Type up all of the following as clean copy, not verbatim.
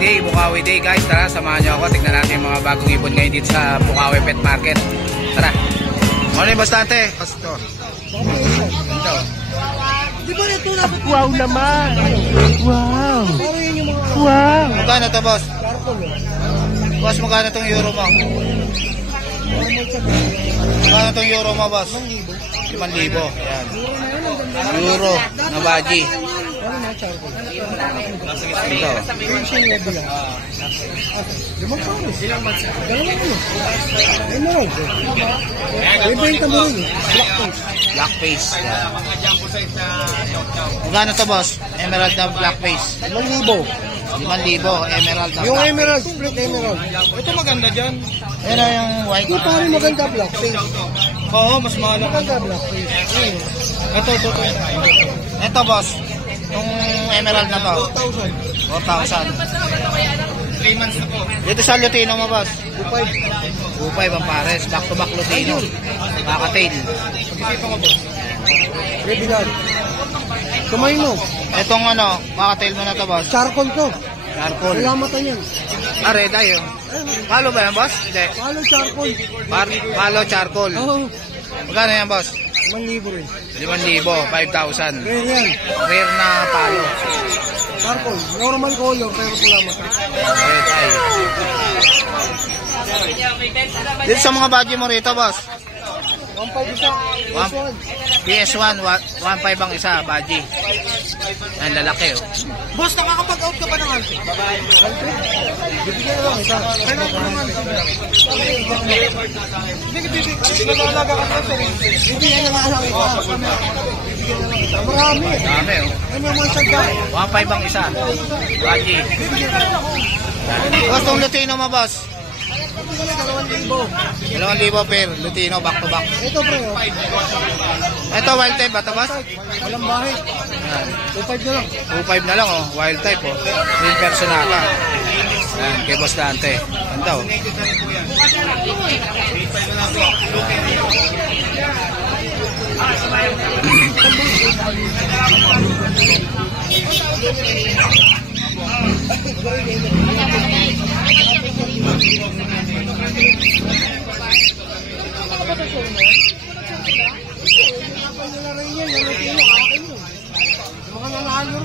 Bukawi Day guys. Tara, samahan nyo ako. Tignan natin yung mga bagong ibon ngayon dito sa Bukawi Pet Market. Tara. Ano yung bastante? Pastor. Ito. Wow naman. Wow. Wow. Magkano to boss? Boss, magkano tong euro mo? Magkano tong euro mo boss? 5,000. Ayan. Euro na baji. Ito. Black face. Magkano to boss? Emerald na black face. 5,000. 5,000. Emerald na Yung black. emerald, split emerald. Ito maganda dyan. Yan na yung white. Ito pare maganda black face. Oo, mas mahal. Maganda black face. Ito. Ito boss. Yung emerald na to. 4,000. 3 months na po. Dito sa Lutino mo boss. 2,500. 2,500 ang pares. Back to back Lutino. Kakatail. Pag-isipan ko po. Ready lang. Kumain mo. Itong ano, kakatail mo na to boss. Charcoal to. Charcoal. Salamatan yan. Ah, red eye oh. Palo ba yan boss? Hindi. Palo charcoal. Palo charcoal. Oo. Magkano yan boss? 5,000 rin. 5,000. 5,000. Rare yan. Rare na palo. Charcoal. Normal color pero pula mata. Red eye. Dito sa mga budget mo rito boss. 1,500 isa. PS1, 1,500 ang isa, baji. Ang lalaki oh. Boss, nakakapag-out ka pa ng alto? Bibigyan na lang isa. Hindi nag-aalaga ka sa sarili. Bibigyan na lang isa. Marami. Dami oh. Ano naman sa guy? 1,500 ang isa, baji. Boss, itong Lutino mo boss. 2,000. 2,000 per Lutino, back to back. Ito pre. Ito wild type ba ito boss? Walang bahay. Yan. 2,500 na lang. 2,500 na lang oh, wild type oh. Real personata. Yan, kay Boss Dante. Ganda oh.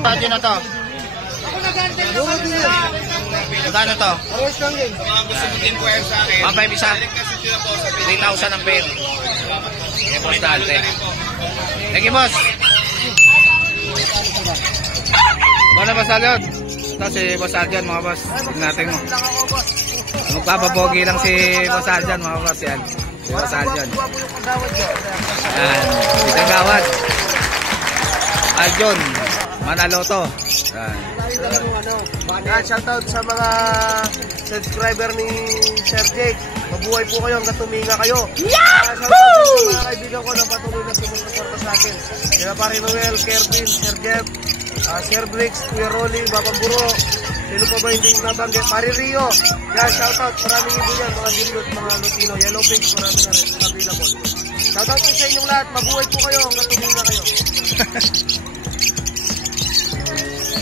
Budget na to. Magkano to? Ayos lang yun. Gusto mo din sa akin. 1,500 isa. 3,000 ang pair. Kay Boss Dante. Thank you boss. Boss na Boss Aljon. Ito si Boss Aljon mga boss. Tignan natin mo. Magpapapogi lang si Boss Aljon mga boss yan. Si Boss Aljon. Yan. Ito ang gawad. Aljon. Manaloto. Yan, shoutout sa mga subscriber ni Sir Jake. Mabuhay po kayo hanggang tuminga kayo. Yahoo! Sa mga kaibigan ko na patuloy na sumusuporta sa akin. Sila Pare Noel, Kervin, Sir Jeff, Sir Briggs, Kuya Rolly, Babamburo. Sino pa ba hindi nabanggit? Pare Rio. Yan, shoutout. Maraming ibo yan. Mga dilute, mga Lutino, Yellow Pigs. Marami na rin available. Shoutout po sa inyong lahat. Mabuhay po kayo hanggang tuminga kayo.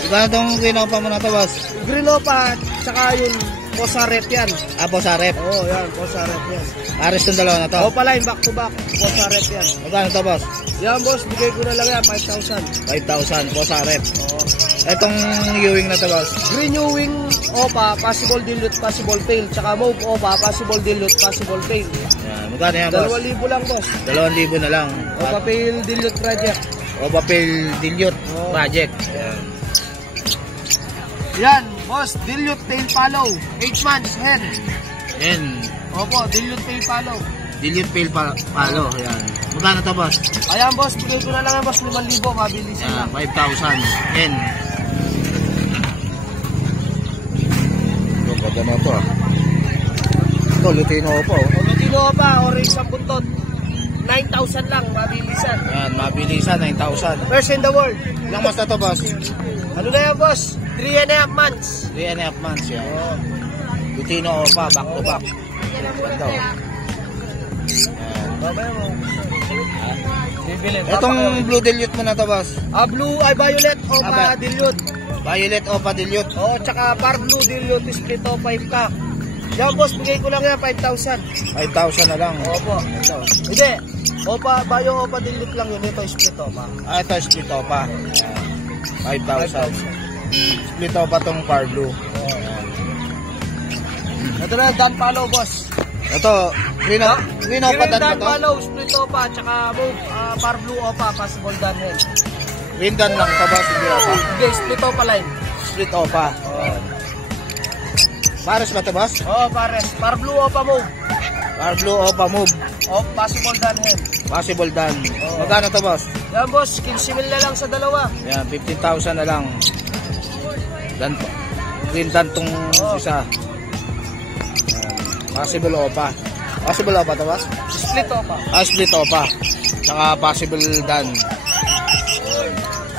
Magkano itong Grinopa mo na to boss? Grinopa, tsaka yun, Posaret yan. Ah, Posaret. Oo, yan, Posaret yan. Pares itong dalawa na to. Opaline, back to back, Posaret yan. Magkano to boss? Yan boss, bigay ko na lang yan, 5,000. 5,000. Posaret. Oo. Itong Ewing na to boss. Green Ewing, Opa, possible dilute, possible fail. Tsaka Mauve, Opa, possible dilute, possible fail. Yan. Magkano yan boss? 2,000 lang boss. 2,000 na lang. Opa, fail dilute project. Opa Pale Dilute Oo. Project. Yan, boss, dilute tail follow. 8 months, hen. Yan. Opo, dilute tail follow. Dilute Pale Palo. Yan. Magkano to boss? Ayan boss, bigay ko na lang yan boss, 5,000, mabilis Yan. lang. 5,000. Yan. Ito, pag ano to ah. Ito, Lutino po. Lutino Opa, orange ang buntot. 9,000 lang, mabilisan. Yan, mabilisan, 9,000. First in the world. Ilang mas na to boss? Ano na yan boss? 3.5 months. 3.5 months yan. Lutino pa, back to back. Ito. Bibili. Itong blue dilute mo na to boss. Blue ay violet o Aba. dilute. Violet Opa Dilute. Oo, tsaka Par Blue Dilute split o 5K. Yan boss, bigay ko lang yan 5,000. 5,000 na lang. Opo. Ito. Hindi. Bio Opa Dilute lang yun. Ito split Opa. Ito split Opa. 5,000. Split Opa tong Par Blue. Ito na, Dan Palo boss. Ito, green Opa Dan Dan ba to? Palo, split Opa, tsaka Par Blue Opa, possible Dan head. Green Dan lang ito ba? Hindi Opa. Okay, split Opa line. Split Opa. Pares ba ito, boss? Oo, pares. Par Blue Opa move. Par Blue Opa Move. Possible Dan head. Possible Dan. Magkano to, boss? Yan boss, 15,000 na lang sa dalawa. Yan, 15,000 na lang. Dan, green Dan tong isa. Possible Opa. Possible Opa to, boss? Split Opa. Split Opa. Tsaka possible Dan.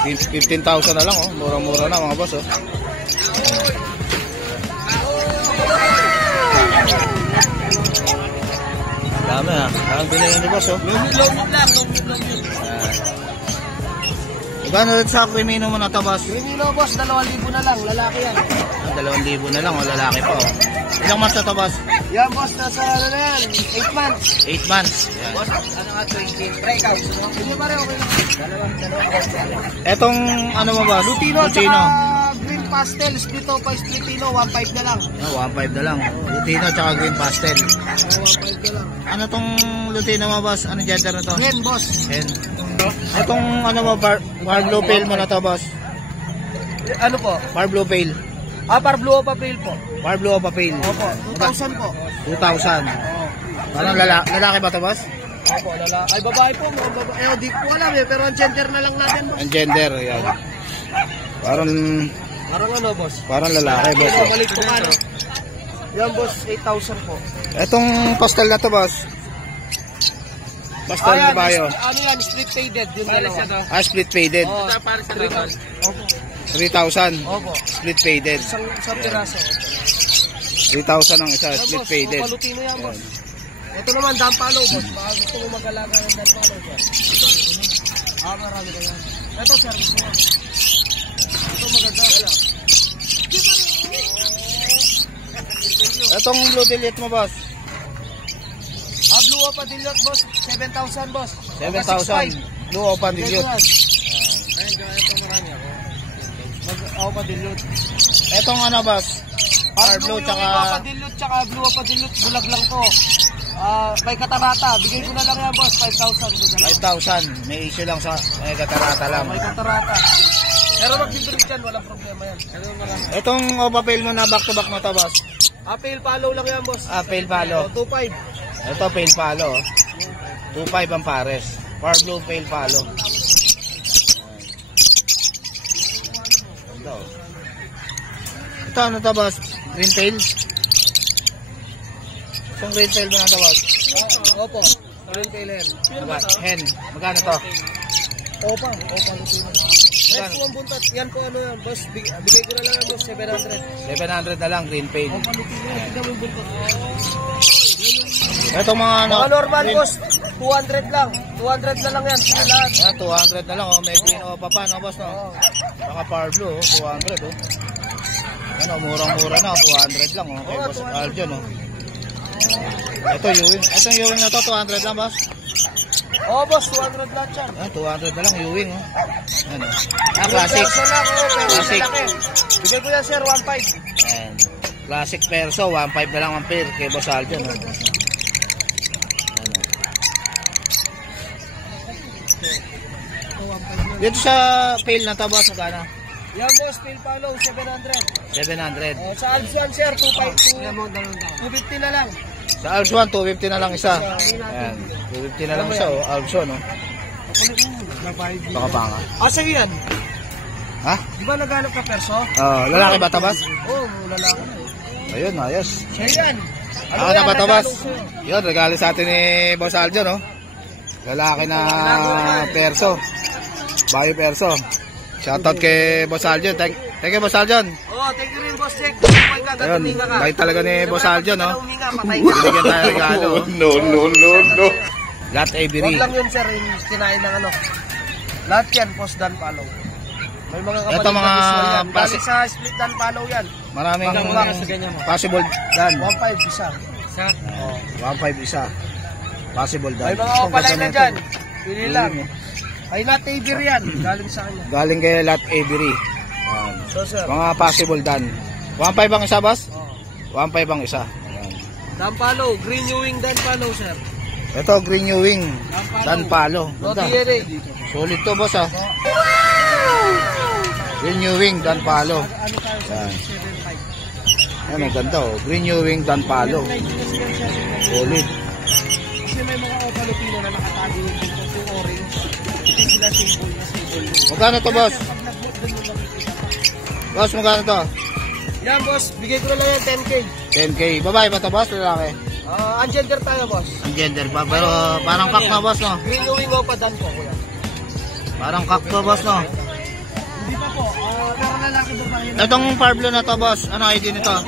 15,000 na lang, oh. Murang-mura na, mga boss, oh. Dami, ha. Ang binigyan ni boss, oh. Lumit lang. Magkano rin sa krimino mo na to, boss? Krimino boss, 2,000 na lang. Lalaki yan. 2,000 na lang, oh. Lalaki pa, oh. Ilang months na to, boss? Yan boss, nasa ano na yan, 8 months. 8 months. Yan. Boss, ano nga 20? Breakout. Hindi pa rin, okay lang. Dalawang. Etong, ano mo, boss? Lutino, tsaka green pastel, split Opa, splitino, 1,500 na lang. 1,500 na lang. Lutino tsaka green pastel. 1,500 na lang. Ano tong Lutino mo, boss? Ano gender na to? Hen boss. Hen. Etong, ano mo, Par Blue Pale mo na to, boss? Ano po? Par Blue Pale. Par Blue Opa Pale po. Par Blue Opa Pale. Opo, 2,000 po. 2,000. Parang lalaki ba to, boss? Opo, lalaki. Ay, babae po. Mga babae. Di ko alam eh, pero ang gender na lang natin boss. Ang gender, yan. Parang Ano boss? parang lalaki, boss. Ito, balik po ano. Yan boss, 8,000 po. Etong pastel na to, boss. Pastel na bayo. Ano yan, split faded. Yung dalawa. Split faded. Oh, Opo. 3,000. Opo. Split faded. Isang piraso. 3,000 ang isa, Yan, split boss, faded. Lutino yan boss. Ito naman, dampalo boss. Baka gusto mo mag-alaga ng dampalo sir. Marami ka yan. Ito sir, gusto mo. Ito maganda. Etong Blue Delete mo, boss. Blue Opa Dilute boss, 7,000 boss. 7,000. Blue Open Delete. Ayun, ito marami ako. Opa Dilute. Etong ano, boss? Par Blue Opa tsaka Dilute tsaka Blue Opa Dilute, bulag lang to. May katarata, bigay ko na lang yan boss, 5,000. 5,000. May issue lang sa may katarata lang. May katarata. Pero mag-drip yan, walang problema yan. Etong Opa Pale mo na back to back mo to, boss. Pale follow lang yan boss. Pale Palo. 2,500. Ito Pale Palo. 2,500 ang pares. Par Blue Pale Palo. Ito ano to, boss? Green Tail? Itong Green Tail mo na to, boss? Opo. Green tail Hen. Magkano to? Opa Lutino. Next po ang buntat. Yan po ano yan boss. Bigay ko na lang yan boss, 700. 700 na lang, Green Tail. Opa Lutino. Tignan mo yung buntat. Itong mga ano? Mga normal boss, 200 lang. 200 na lang yan. Sila lahat. Yan, 200 na lang. Oh. May green Opa pa, no, boss? No? Saka Par Blue, 200. Oh. Ano, murang-mura na. 200 lang. Oh. Kay Boss Aljon. Oh. Ito, Ewing. Itong Ewing na to, 200 lang, boss? Boss, 200 lahat yan. 200 na lang, Ewing. Oh. Ano? Classic. Perso lang, pero Classic. malaki. Bigay ko yan sir, 1,500. Ayan. Classic Perso, 1,500 na lang ang pair kay Boss Aljon. Oh. Ano? Dito sa pail na to, boss, magkano? Yan boss, pale follow, 700. 700. Sa Alpsuan sir, 250 na lang. Sa Alpsuan, 250 na lang isa. Ayan. 250 na lang isa, oh. Alpsuan, oh. Baka banga. Sa'yo yan. Ha? Di ba naghanap ka perso? Lalaki ba tabas? Lalaki. Ayun, ayos. Sa'yo yan. Ako na ba tabas? Yun, regalo sa atin ni Boss Aljon, oh. Lalaki na perso. Bayo perso. Shoutout kay Boss Aljon. Thank you, Boss Aljon. Thank you rin, Boss Jack. Ayun, bait talaga ni Boss Aljon, no? Patay ka. Bigyan tayo regalo. No. Lahat Avery. Huwag lang yun, sir, yung kinain ng ano. Lahat yan, post dan follow. May mga Ito kapatid mga na gusto yan. pasi- Galing sa split dan follow yan. Maraming Sa ganyan mo. possible dan. 1.5 isa. Isa. Oh. 1.5 isa. Possible dan. May mga opalay na dyan. Pili lang. Ay not Avier yan. Galing sa kanya. Galing kay Lot Avery. Yan. So sir. Mga possible dan. 1.5 ang isa, boss? Oh. 1.5 ang isa. Yan. Dan follow. Green New Wing dan follow sir. Ito, Green New Wing. Dan Palo. No Ganda. DNA. Solid to, boss, ah. Green New Wing, Dan Palo. Ano tayo sa Yan. 7.5? Yan, ang ganda, oh. Green New Wing, Dan Palo. Solid. Kasi may mga opalupino na nakatago yung dito yung orange. Hindi sila simple na simple. Magkano to, boss? Pag nag-book doon mo makikita pa. Boss, magkano to? Yan boss, bigay ko na lang yung 10k. 10K. Babae ba to, boss? Lalaki? Ungender tayo boss. Ang gender pa. Pero parang kak na, boss, no? Green New Wing Opa dan po kuya. Parang kak to, boss, no? Hindi pa po. Pero lalaki babae na. Itong Parblo na to, boss. Ano ID nito? Oo,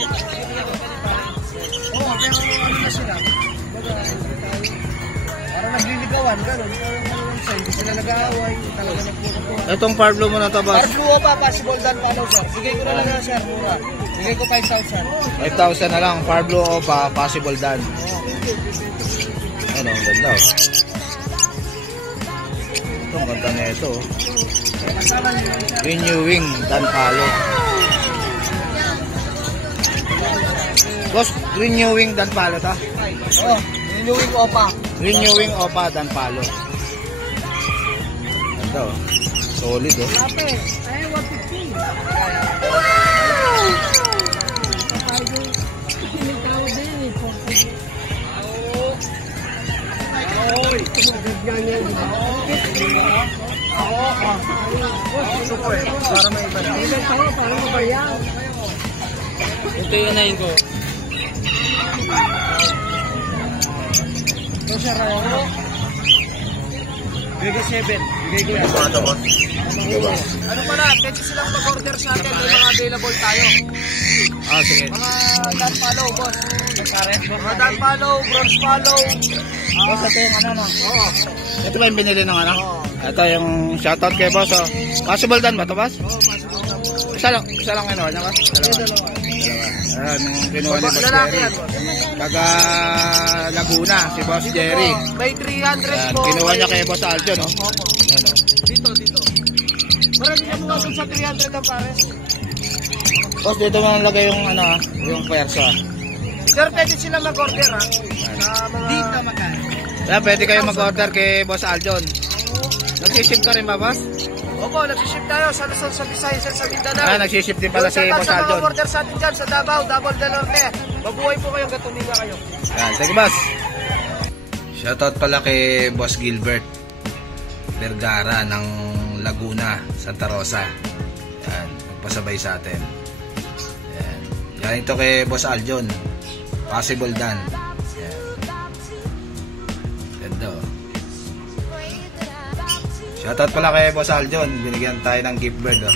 pero ano na sila. Parang nagliligawan, gano'n. Hindi sila nag-aaway. Talaga nagpupuntuhan. Itong Parblo mo na to, boss. Para blue pa, possible dan follow sir. Bigay ko na lang yan sir, mura. Bigay ko 5,000. 5,000 na lang. Parblo o pa, possible dan. Ano, ang ganda, oh. Ito, ang ganda na ito, oh. Renewing Dan Palo. Boss, renewing Dan Palo ta? Oh, renewing Opa. Renewing Opa Dan Palo. Ganda, oh. Solid, oh. Lape, ay 150. Para may iba. Para mabayan. Ito yung nahin ko. Ito siya rayo. Bigay 7. Bigay ko yan. Ano pala, pwede silang mag-order sa atin. May mga available tayo. Ah, sige. Mga Dan Follow, boss. Mga Dan Follow, Bronze Follow. Boss, ito yung ano, no? Oo. Ito ba yung binili ng ano? Oo. Ito yung shoutout kay boss, oh. Possible Dan ba ito, boss? Oo, possible na po. Isa lang kinuha niya, boss? Dalawa. Ayan, yung kinuha ni Boss Lalaki Jerry. yan, boss. Taga Laguna, si Boss Jerry. May 300 Ayan, po. kinuha niya kay Boss Aljo, no? Opo. Ayan, oh. Dito. Parang hindi mo sa 300 ang pares. Boss, dito mo nalagay yung ano, yung pwersa. Sir, pwede sila mag-order ha. Sa mga... Dito magkano. Kaya pwede kayo mag-order kay Boss Aljon. Nagsiship ka rin ba, boss? Opo, nagsiship tayo sa Luzon, sa Visayas, sa Mindanao. Ah, nagsiship din pala si Boss Sa Aljon. mga order sa atin dyan, sa Davao, Davao del Norte. Mabuhay po kayo, gatuminga kayo. Yan, sige boss. Shoutout pala kay Boss Gilbert Vergara ng Laguna, Santa Rosa. Yan, magpasabay sa atin. Yan. Yan ito kay Boss Aljon. Possible Dan. Yan. Ganda, oh. Shoutout pala kay Boss Aljon. Binigyan tayo ng gift bird, oh.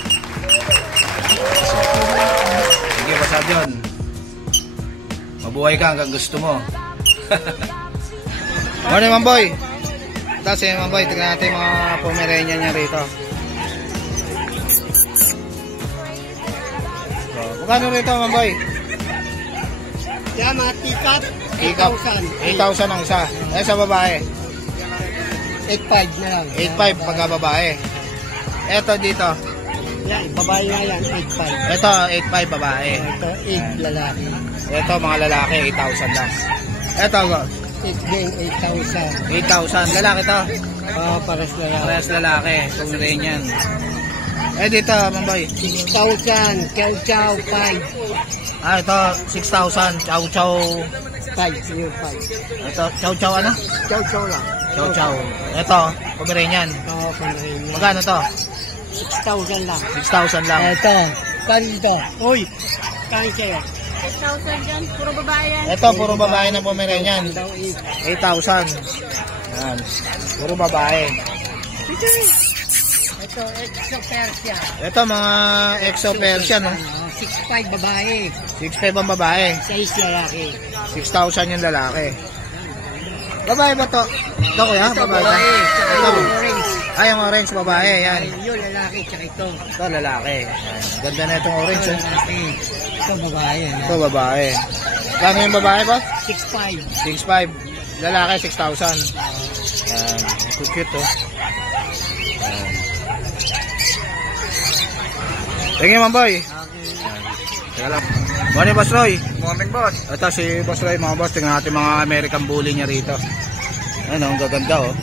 Sige, Boss Aljon. Mabuhay ka hanggang gusto mo. Morning, Mamboy. Ito si Mamboy. Tignan natin yung mga Pomeranian niya rito. So, magkano rito, Mamboy? Yan, mga tikap. Ikap. 8,000 ang isa. Eh, sa babae. 8.5 na lang. 8,500 pagka babae. Eto dito. Yan, babae nga yan, 8.5. Ito, 8,500 babae. Ito, 8 lalaki. Ito, mga lalaki, 8,000 lang. Ito, 8 din, 8,000. 8,000. Lalaki to. Oo, pares lalaki. Parehas lalaki. Pomeranian. Eh, dito, Mamboy. 6,000, chow chow, 5. Ah, ito, 6,000. Chow chow. 5, yung 5. Ito, chow chow ano? Chow chow lang. Chow chow. Ito, Pomeranian. Oo, pandahin mo. Magkano to? 6,000 lang. 6,000 lang. Ito, kanito. Uy, kain sa'yo. 8,000 dyan, puro babae yan. Ito, puro babae na Pomeranian. Daw 8,000. Yan. Puro babae. Ito, exo Persia. Ito, mga Exo Persian, no? 6'5 babae. 6,500 ang babae. 6 lalaki. 6,000 yung lalaki. Babae ba to? Ito, kuya? Ito, Babae. babae. Tsaka Ito. yung orange. Ay, yung orange, babae. Yan. Yun, lalaki, tsaka ito. Ito, lalaki. Yan. Ganda na itong orange. Ito, lalaki. Ito, babae. Ito, babae. Kano yung babae ba? 6'5". 6'5". Lalaki, 6,000. Yan. Cute, oh. Yan. Thank you, Mamboy. Teka lang. Morning, Boss Roy. Morning, boss. Ito si Boss Roy, mga boss. Tingnan natin mga American Bully niya rito. Ano, ang gaganda, oh.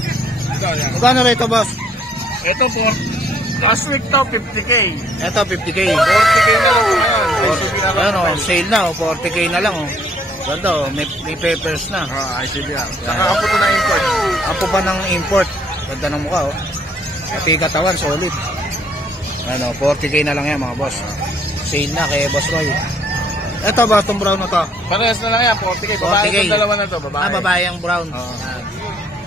Magkano rito, boss? Ito po, last week to, 50K. Ito, 50K. 40K na lang ngayon. Ano, sale na, oh. 40K na lang, oh. Ganda, oh. May papers na. ICB yan. Saka apo to na import. Apo pa ng import. Ganda ng mukha, oh. Pati katawan, solid. Ano, 40K na lang yan, mga boss. Sale na kay Boss Roy. Ito ba, itong brown na to? Parehas na lang yan, 40K. Babae 40K. itong dalawa na to, babae. Babae ang brown. Oo.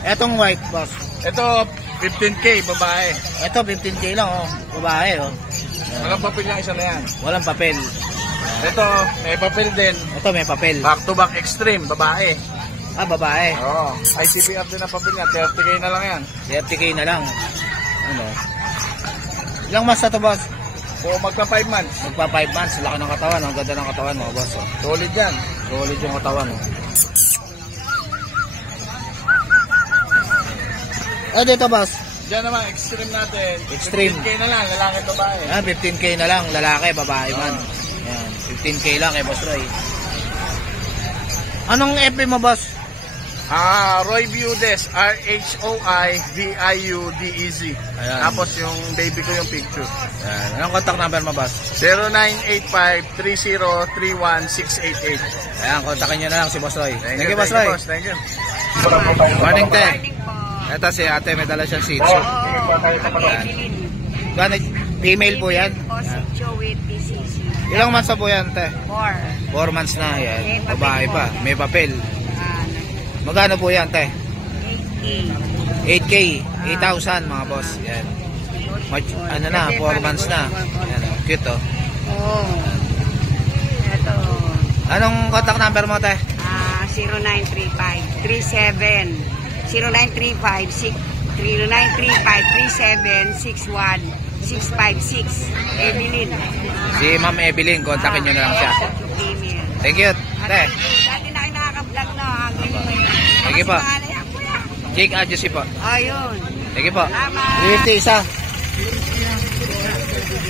Etong white, boss. Ito, 15K, babae. Ito, 15K lang, oh. Babae, oh. Walang papel yung isa na yan. Walang papel. Ito, may papel din. Ito, may papel. Back to back extreme, babae. Ah, babae. Oo. ICBR din ang papel niya, 30K na lang yan. 30K na lang. Ano? Ilang months na to, boss? O magka 5 months. Magpa 5 months. Laki ng katawan. Ang ganda ng katawan, mga boss. Oh. Solid yan. Solid yung katawan, oh. Ah, dito, boss. Diyan naman, extreme natin. Extreme. 15K na lang, lalaki babae. Ah, 15K na lang. Lalaki, babae man. Yan. 15K lang kay Boss Roy. Anong FB mo, boss? Roy Viudes, RHOIVIUDEZ. Ayan. Tapos yung baby ko yung picture. Yan. Anong contact number mo, boss? 0985-3031-688. Ayan, kontakin nyo na lang si Boss Roy. Thank you, Boss Roy. Thank you. Morning, te. Morning po. Ito si ate, may dala siyang Shih Tzu. Evelyn. Gano'n, female po yan? Po si Joe with PCC. Ilang months na po yan, te? 4. 4 months na yan. May papel Babae po. pa. May papel. Ah, Magkano po yan, te? 8K. 8K. 8,000 mga boss. Yan. Ano na, 4 months na. Yan, cute, oh. Oo. Ito. Anong contact number mo, te? 0935-3761-656. Evelyn. Si Ma'am Evelyn, kontakin nyo na lang siya. Email. Thank you, te. Dati na kayo nakaka-vlog na. Sige po. Jake Adjusi po. Ayun. Sige po. Salamat. 350 isa.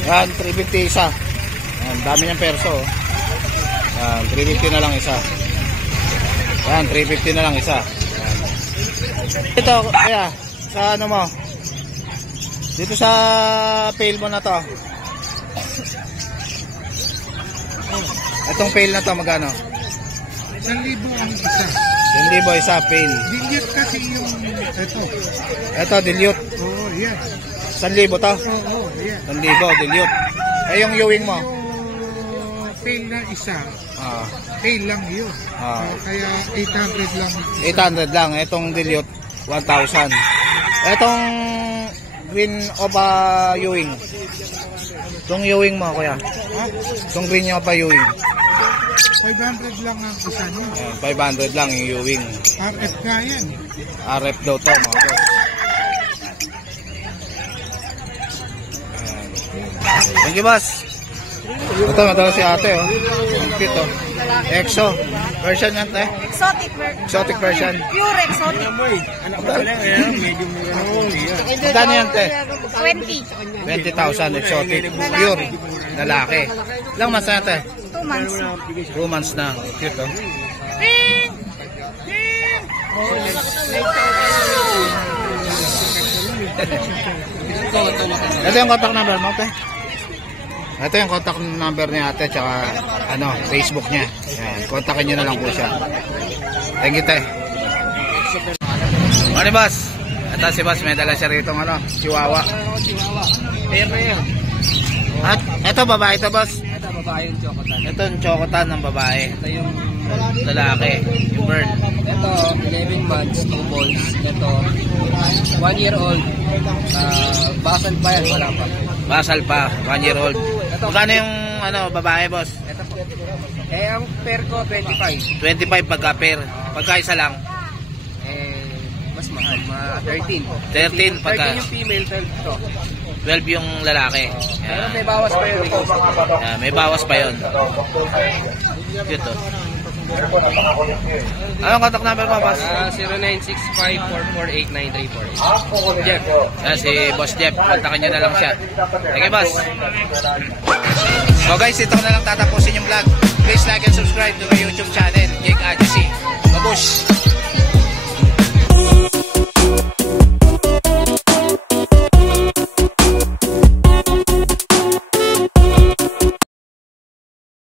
Yan, 350 isa. Yan, dami niyang perso. Oh. Yan, 350 na lang isa. Yan, 350 na lang isa. Yan. Ito, kaya, sa ano mo? Dito sa pail mo na to. Itong pail na to, magkano? 1,000 ang isa. 1,000 isa, pail. Dilute kasi yung ito. Ito, dilute. Oo, yan. 1,000 to? Oo, yan. 1,000, dilute. Eh, yung ewing mo? Yung pail na isa, Ah, pail lang yun. Ah. Kaya 800 lang. 800 lang. Itong dilute, 1,000. Itong green o ba ewing? Itong ewing mo, kuya. Itong green nyo pa ewing. 500 lang ang isa niya. 500 lang yung ewing. RF nga yan. RF daw to, mga boss. Ayan. Thank you, boss. Ito, natala si ate, oh. Ang cute, oh. EXO. Version yan, te. Exotic version. Exotic version. Pure exotic. Magkano yan, te? 20. 20,000 exotic. Pure. Lalaki. Ilang months na, te? 2 months. 2 months na. Cute, oh. Ito yung contact number mo, te. Ito yung contact number ni ate tsaka ano, Facebook niya. Ayan, kontakin nyo na lang po siya. Thank you, te. Ano, boss? Ito si boss, may dala siya rito ano, Chihuahua. At ito, babae ito, boss. Ito, babae yung chocolate. Ito yung chocotan ng babae. Ito yung Lalaki, yung bird. ito, 11 months, 2 balls. Ito, 1 year old. Basal pa yan, wala pa. Basal pa, 1 year old. Magkano yung ano, babae, boss? Ito po. Eh, ang pair ko, 25. 25 pagka pair. Pagka isa lang, mas mahal. Mga 13 13. pagka 13 yung female, 12 to. 12 yung lalaki. Pero Yan. may bawas pa yun. Yan, may bawas pa yun. Cute oh. Anong contact number mo, boss? 0965-448-9348. Jeff. Yan, si Boss Jeff. Kontakin nyo na lang siya. Sige, boss. So guys, ito na lang tatapusin yung vlog. Please like and subscribe to